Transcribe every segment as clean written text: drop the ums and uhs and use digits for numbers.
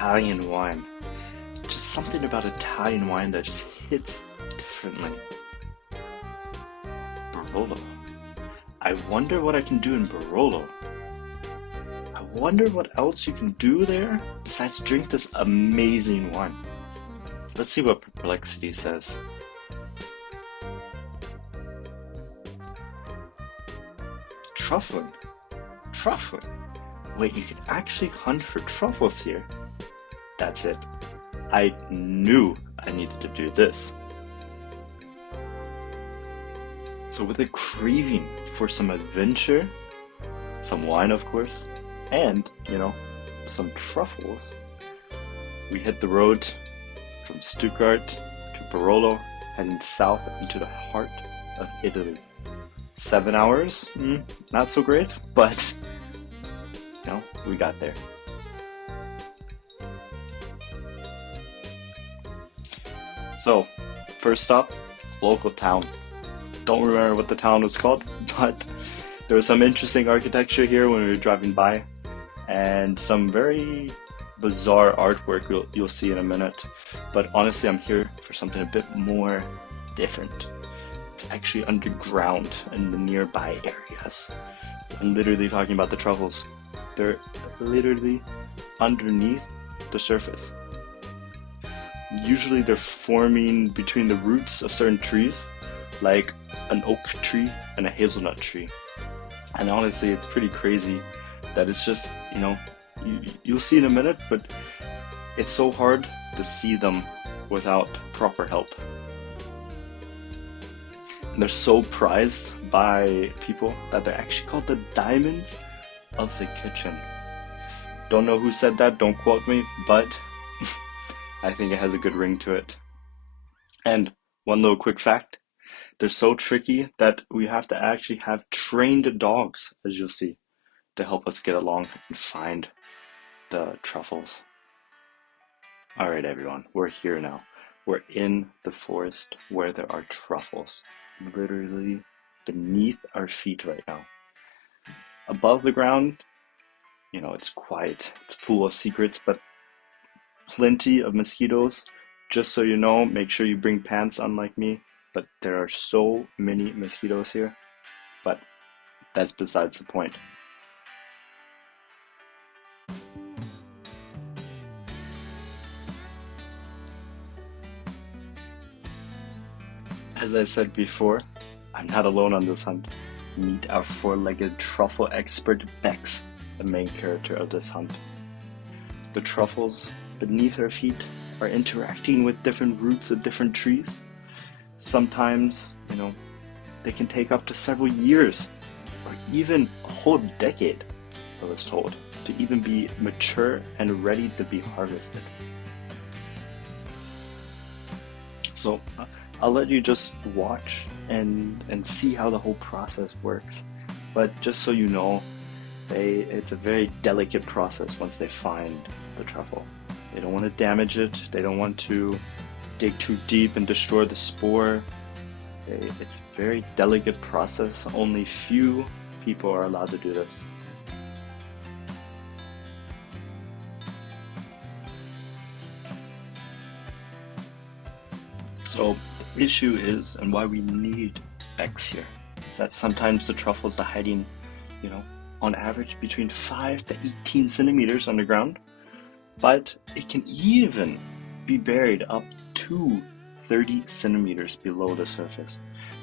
Italian wine. Just something about Italian wine that just hits differently. Barolo. I wonder what I can do in Barolo. I wonder what else you can do there besides drink this amazing wine. Let's see what Perplexity says. Truffling. Truffling. Wait, you can actually hunt for truffles here. That's it. I knew I needed to do this. So with a craving for some adventure, some wine of course, and, some truffles, we hit the road from Stuttgart to Barolo, heading south into the heart of Italy. 7 hours? Not so great, but, we got there. So, first stop, local town. Don't remember what the town was called, but there was some interesting architecture here when we were driving by, and some very bizarre artwork you'll see in a minute. But honestly, I'm here for something a bit more different. It's actually underground in the nearby areas. I'm literally talking about the truffles. They're literally underneath the surface. Usually they're forming between the roots of certain trees, like an oak tree and a hazelnut tree. And honestly, it's pretty crazy that it's just, you'll see in a minute, but it's so hard to see them without proper help. And they're so prized by people that they're actually called the diamonds of the kitchen. Don't know who said that, don't quote me, but I think it has a good ring to it. And one little quick fact, they're so tricky that we have to actually have trained dogs, as you'll see, to help us get along and find the truffles. Alright everyone, we're here now. We're in the forest where there are truffles, literally beneath our feet right now. Above the ground, it's quiet, it's full of secrets, but plenty of mosquitoes. Just so you know, make sure you bring pants, unlike me, but there are so many mosquitoes here, but that's besides the point. As I said before, I'm not alone on this hunt. Meet our four-legged truffle expert Becks, the main character of this hunt. The truffles beneath our feet are interacting with different roots of different trees. Sometimes, they can take up to several years or even a whole decade, I was told, to even be mature and ready to be harvested. So I'll let you just watch and see how the whole process works. But just so you know, it's a very delicate process once they find the truffle. They don't want to damage it, they don't want to dig too deep and destroy the spore. It's a very delicate process. Only few people are allowed to do this. So the issue is, and why we need Becks here, is that sometimes the truffles are hiding, on average between 5 to 18 centimeters underground, but it can even be buried up to 30 centimeters below the surface.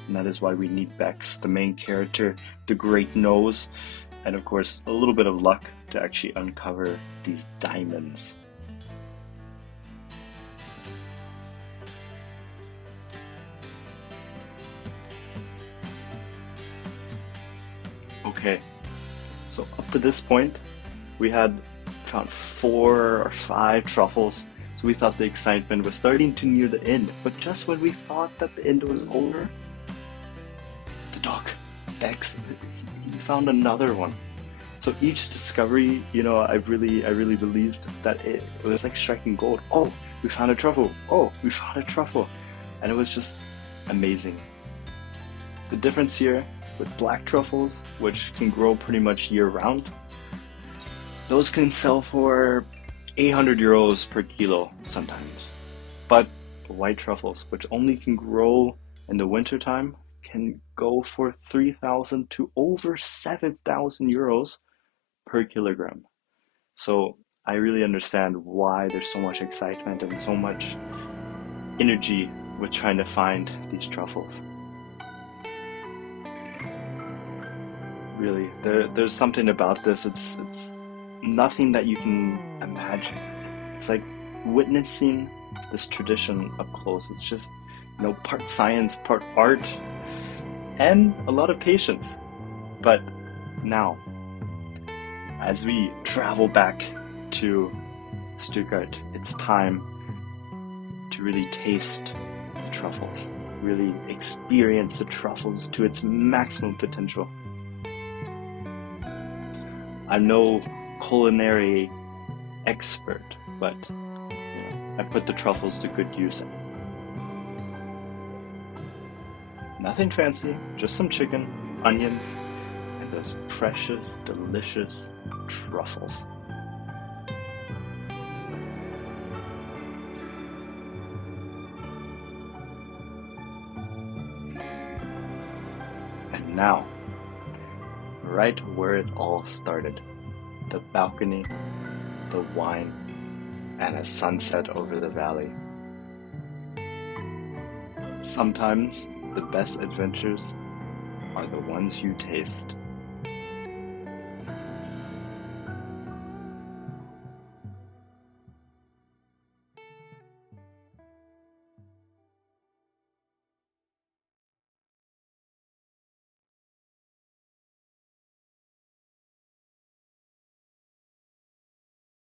And that is why we need Becks, the main character, the great nose, and of course a little bit of luck to actually uncover these diamonds. Okay, so up to this point we had found 4 or 5 truffles, so we thought the excitement was starting to near the end. But just when we thought that the end was over, the dog, Becks, he found another one. So each discovery, I really believed that it was like striking gold. Oh, we found a truffle. Oh, we found a truffle. And it was just amazing. The difference here with black truffles, which can grow pretty much year round, those can sell for €800 per kilo sometimes. But white truffles, which only can grow in the wintertime, can go for 3,000 to over 7,000 euros per kilogram. So I really understand why there's so much excitement and so much energy with trying to find these truffles. Really, there's something about this. It's nothing that you can imagine. It's like witnessing this tradition up close. It's just, part science, part art, and a lot of patience. But now, as we travel back to Stuttgart, it's time to really taste the truffles, really experience the truffles to its maximum potential. I'm no culinary expert, but I put the truffles to good use. Nothing fancy, just some chicken, onions, and those precious, delicious truffles. And now, right where it all started, the balcony, the wine, and a sunset over the valley. Sometimes the best adventures are the ones you taste.